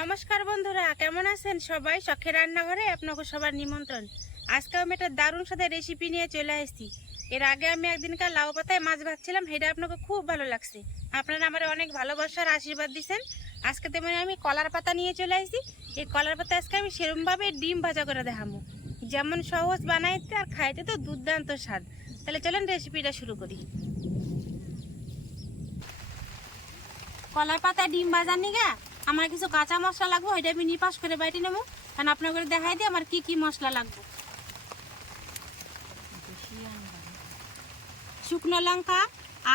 নমস্কার বন্ধুরা, কেমন আছেন সবাই? শখের রান্নাঘরে আপনাকে সবার নিমন্ত্রণ। আজকে আমি একটা দারুণ সাথে রেসিপি নিয়ে চলে এসেছি এর আগে আমি একদিনকার লাউ পাতায় মাছ ভাজছিলাম সেটা আপনাকে খুব ভালো লাগছে। আপনারা আমার অনেক ভালোবাসার আশীর্বাদ দিচ্ছেন আজকে তেমন আমি কলার পাতা নিয়ে চলে এসেছি এই কলার পাতা আজকে আমি সেরমভাবে ডিম ভাজা করে দেখাবো। যেমন সহজ বানাইতে আর খাইতে তো দুর্দান্ত স্বাদ। তাহলে চলেন রেসিপিটা শুরু করি। কলার পাতা ডিম ভাজার নিগা আমার কিছু কাঁচা মশলা লাগবে, ওইটা আমি নিপাস করে বাইরে নেব। কারণ আপনাকে দেখাই দিই, আমার কি কি মশলা লাগবে। শুকনো লঙ্কা,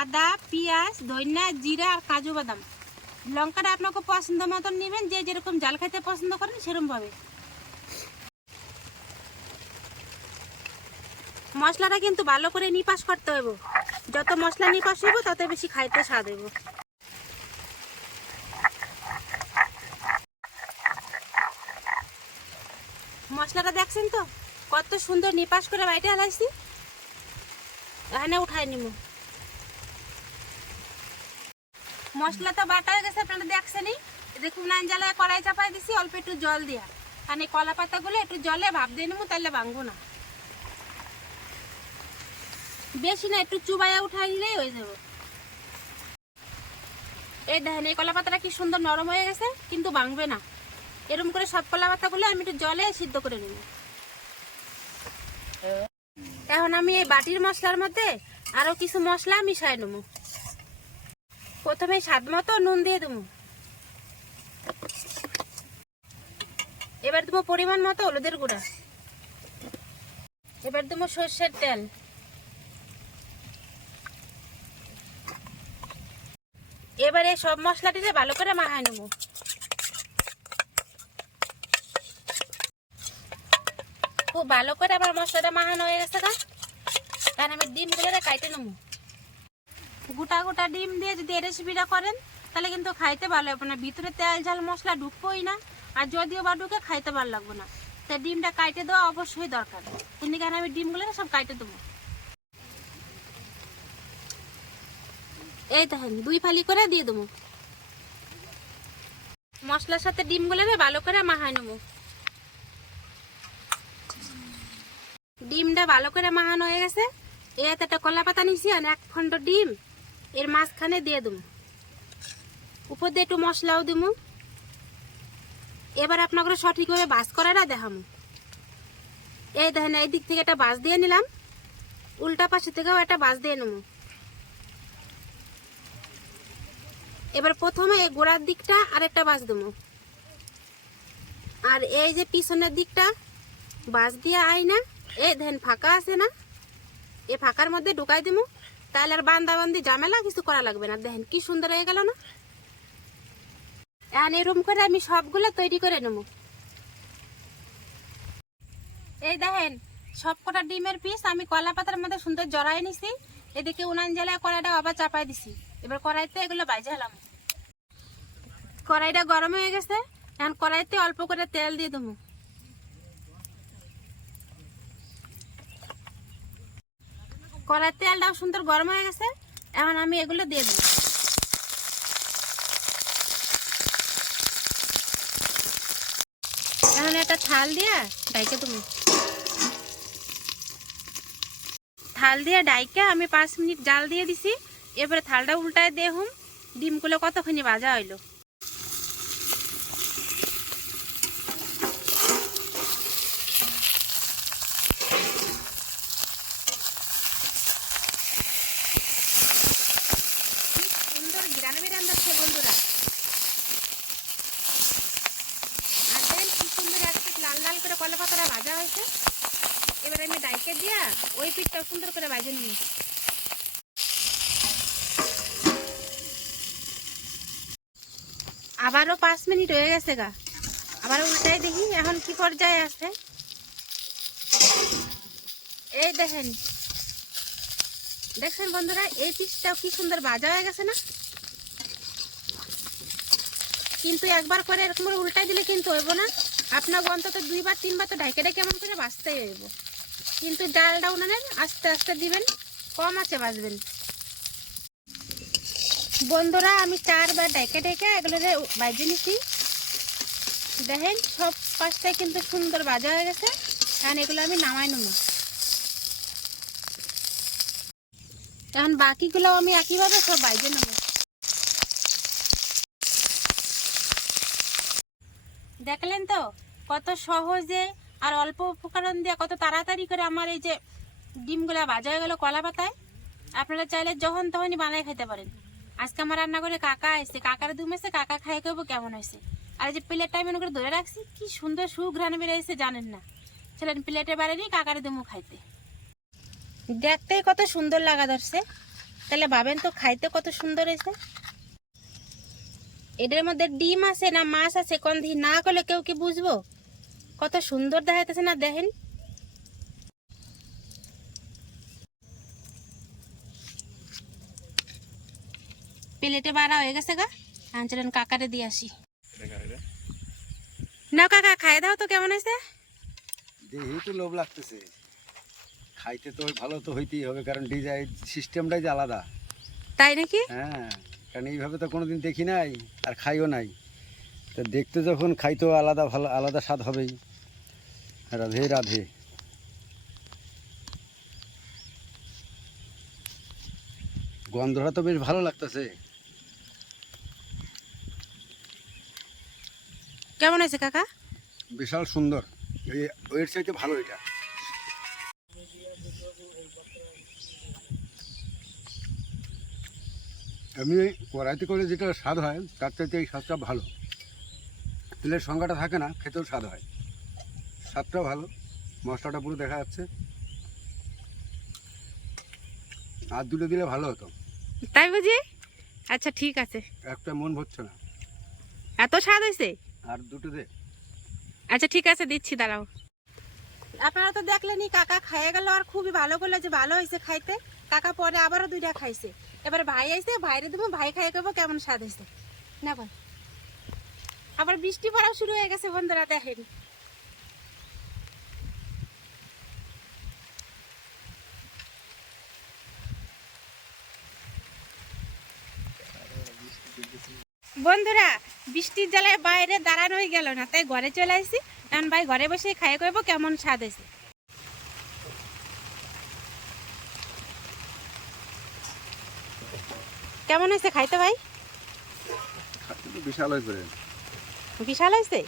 আদা, পেঁয়াজ, ধনিয়া, জিরা আর কাজু বাদাম। লঙ্কাটা আপনাকে পছন্দ মতন নেবেন, যে যেরকম জাল খাইতে পছন্দ করেন, সেরকম ভাবে মশলাটা কিন্তু ভালো করে নিপাস করতে হইব। যত মশলা নিপাস হইব, তত বেশি খাইতে স্বাদ হইব। মশলাটা দেখছেন তো? কত সুন্দর নিপাস করে বাইটে হালাইছি এখানে উঠাই নিব মশলা তো বাটা হয়ে গেছে, আপনারা দেখছেনই? দেখুন, নান জ্বালায় কড়াই চাপাই দিছি, অল্প একটু জল দিয়া। কারণ এই কলা পাতাগুলো একটু জলে ভাব দিয়ে নেব তাহলে ভাঙবো না। বেশি না, একটু চুবাইয়া উঠাই নিলেই হয়ে যাবে। এই দেখেন, এই কলা পাতাটা কি সুন্দর নরম হয়ে গেছে, কিন্তু ভাঙবে না। এরকম করে সব কলা পাতাগুলো আমি একটু জলে সিদ্ধ করে নেব। এখন আমি এই বাটির মশলার মধ্যে আরও কিছু মশলা মিশাই নেব। প্রথমে স্বাদ মতো নুন দিয়ে দেবো। এবার দেবো পরিমাণ মতো হলুদের গুঁড়া। এবার দেবো সর্ষের তেল। এবারে সব মশলাটিতে ভালো করে মাখায় নেব। খুব ভালো করে আমার মশলাটা মাখানো হয়ে গেছে গা। কারণ আমি ডিমগুলো কাইটে নেব। গোটা গোটা ডিম দিয়ে যদি এই রেসিপিটা করেন, তাহলে কিন্তু খাইতে ভালো হবে না। ভিতরে তেল, ঝাল, মশলা ঢুকবোই না, আর যদিও বা ঢুকে খাইতে ভালো লাগবে না। তাই ডিমটা কাইটে দেওয়া অবশ্যই দরকার। কিন্তু কেন আমি ডিমগুলো সব কাইটে দেবো। এই দেখেন, দুই ফালি করে দিয়ে দেবো। মশলার সাথে ডিমগুলো ভালো করে মাখাই নেব। ডিমটা ভালো করে মাহানো হয়ে গেছে। এতে একটা কলা পাতা নিছি আর এক খণ্ড ডিম। এর মাঝখানে দিয়ে দেবো। উপর দিয়ে একটু মশলাও দেবো। এবার আপনাকে সঠিকভাবে বাস করাটা দেখামু এই দেখেন, এই দিক থেকে একটা বাস দিয়ে নিলাম। উল্টা পাশে থেকেও একটা বাস দিয়ে নেব। এবার প্রথমে এই গোড়ার দিকটা আর একটা বাস দেবো। আর এই যে পিছনের দিকটা, বাস দিয়ে আই না। এই দেখেন ফাঁকা আছে না? এই ফাঁকার মধ্যে ঢুকাই দিমু। তাহলে আর বান্দাবান্দি ঝামেলা কিছু করা লাগবে না। দেখেন, কি সুন্দর হয়ে গেল না? এখন এরকম করে আমি সবগুলো তৈরি করে নেব। এই দেখেন সব কটা ডিমের পিস আমি কলা পাতার মধ্যে সুন্দর জড়াই নিছি। এদিকে উনান জ্বালায় কড়াইটা আবার চাপাই দিছি। এবার কড়াইতে এগুলো বাইজে হলাম। কড়াইটা গরম হয়ে গেছে। এখন কড়াইতে অল্প করে তেল দিয়ে দেবো। কড়াই তেলটাও সুন্দর গরম হয়ে গেছে। এখন আমি এগুলো দিয়ে দেবো। এখন একটা থাল দিয়ে ডাইকে তুমি। থাল দিয়ে ডাইকে আমি পাঁচ মিনিট জাল দিয়ে দিছি। এবারে থালটা উল্টায় দিয়ে হুম ডিমগুলো কতখানি ভাজা হইল সুন্দর গ্রামে বেরান যাচ্ছে বন্ধুরা। আর দেন কি সুন্দর এক লাল লাল করে কলা পাতাটা ভাজা হয়েছে। এবার আমি ডাইকে দিয়া ওই পিঠটা সুন্দর করে ভাজে নিই। আবারও পাঁচ মিনিট হয়ে গেছে গা। আবার উল্টাই দেখি এখন কি পর্যায়ে আছে। এই দেখেন। দেখছেন বন্ধুরা, এই পিসটাও কি সুন্দর ভাজা হয়ে গেছে না? কিন্তু একবার করে এরকম করে উল্টাই দিলে কিন্তু হইব না। আপনার অন্তত দুইবার, তিনবার তো ঢাকে ঢাকে এমন করে বাঁচতেই হইব। কিন্তু ডালটা উনানের আস্তে আস্তে দিবেন, কম আছে বাঁচবেন। বন্ধুরা, আমি চারবার ডেকে ডেকে এগুলো বাজে নিছি। দেখেন, সব পাশটাই কিন্তু সুন্দর বাজা হয়ে গেছে। এখন এগুলো আমি নামাই নেব। এখন বাকিগুলো আমি একইভাবে সব বাইজে নেব। দেখলেন তো? কত সহজে আর অল্প উপকরণ দিয়ে কত তাড়াতাড়ি করে আমার এই যে ডিমগুলা ভাজা হয়ে গেলো কলা পাতায়। আপনারা চাইলে যখন তখনই বানাই খেতে পারেন। আজকে আমার রান্না করে কাকা এসছে কাকার দুম এসে কাকা খাই করব কেমন হয়েছে? আর এই যে প্লেটটা আমি করে ধরে রাখছি, কি সুন্দর সুঘ্রাণ বেরিয়েছে জানেন না। চলেন প্লেটে বাড়ি কাকার দুমু খাইতে। দেখতেই কত সুন্দর লাগা ধরছে। তাহলে ভাবেন তো, খাইতে কত সুন্দর হয়েছে। এটার মধ্যে ডিম আছে না মাছ আছে কোন দিন না করলে কেউ কি বুঝব? কত সুন্দর দেখাইতেছে না দেখেন? প্লেটে বাড়া হয়ে গেছে গা। আনছিলেন কাকারে দিয়ে আসি। না কাকা খাই দাও তো কেমন হয়েছে? দেখি তো লোভ লাগতেছে। খাইতে তো ভালো তো হইতেই হবে কারণ ডিজাইন সিস্টেমটাই আলাদা। তাই নাকি? হ্যাঁ। কারণ এইভাবে তো কোনোদিন দেখি নাই আর খাইও নাই। তো দেখতে যখন খাইতেও আলাদা ভালো আলাদা স্বাদ হবেই। রাধে রাধে। গন্ধটা তো বেশ ভালো লাগতেছে। কেমন হয়েছে কাকা? বিশাল সুন্দর। চাইতে ভালো এটা। এমনি কড়াইতে করে যেটা স্বাদ হয় তার চাইতে এই স্বাদটা ভালো। তেলের সংখ্যাটা থাকে না খেতেও স্বাদ হয়। স্বাদটাও ভালো মশলাটা পুরো দেখা যাচ্ছে। আর দুটো দিলে ভালো হতো। তাই বুঝি? আচ্ছা ঠিক আছে। একটা মন ভরছে না। এত স্বাদ হয়েছে? আর দুটো দে। আচ্ছা ঠিক আছে দিচ্ছি দাঁড়াও। আপনারা তো দেখলেনই কাকা খাইয়ে গেল আর খুবই ভালো করল যে ভালো হয়েছে খাইতে। কাকা পরে আবারও দুইটা খাইছে। এবার ভাই আইছে, ভাইরে দেবো, ভাই খাই করব কেমন স্বাদ হয়েছে না বল। আবার বৃষ্টি পড়াও শুরু হয়ে গেছে বন্ধুরা, দেখেন। বন্ধুরা, বৃষ্টির জ্বালায় বাইরে দাঁড়ানো হয়ে গেল না, তাই ঘরে চলে আসছি এখন ভাই ঘরে বসে খাই করব কেমন স্বাদ হয়েছে কেমন হয়েছে খাইতে ভাই? বিশাল হয়েছে বিশাল হয়েছে?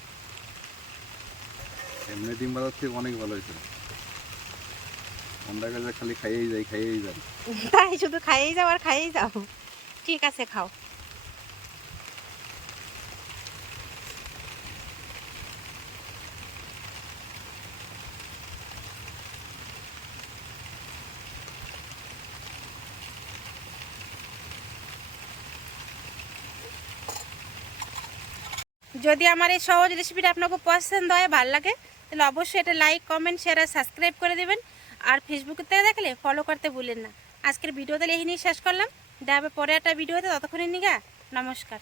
এমনি ডিম বাজার থেকে অনেক ভালো হয়েছে। আমরা খালি খাইয়েই যাই খাইয়েই যাই। তাই শুধু খাইয়েই যাও আর খাইয়েই যাও। ঠিক আছে খাও। যদি আমার এই সহজ রেসিপিটা আপনাকে পছন্দ হয়, ভালো লাগে, তাহলে অবশ্যই এটা লাইক কমেন্ট শেয়ার আর সাবস্ক্রাইব করে দেবেন। আর ফেসবুকে থেকে দেখলে ফলো করতে ভুলেন না। আজকের ভিডিও তাহলে এই নিয়ে শেষ করলাম। দেখা হবে পরে একটা ভিডিওতে ততক্ষণে নিগা, নমস্কার।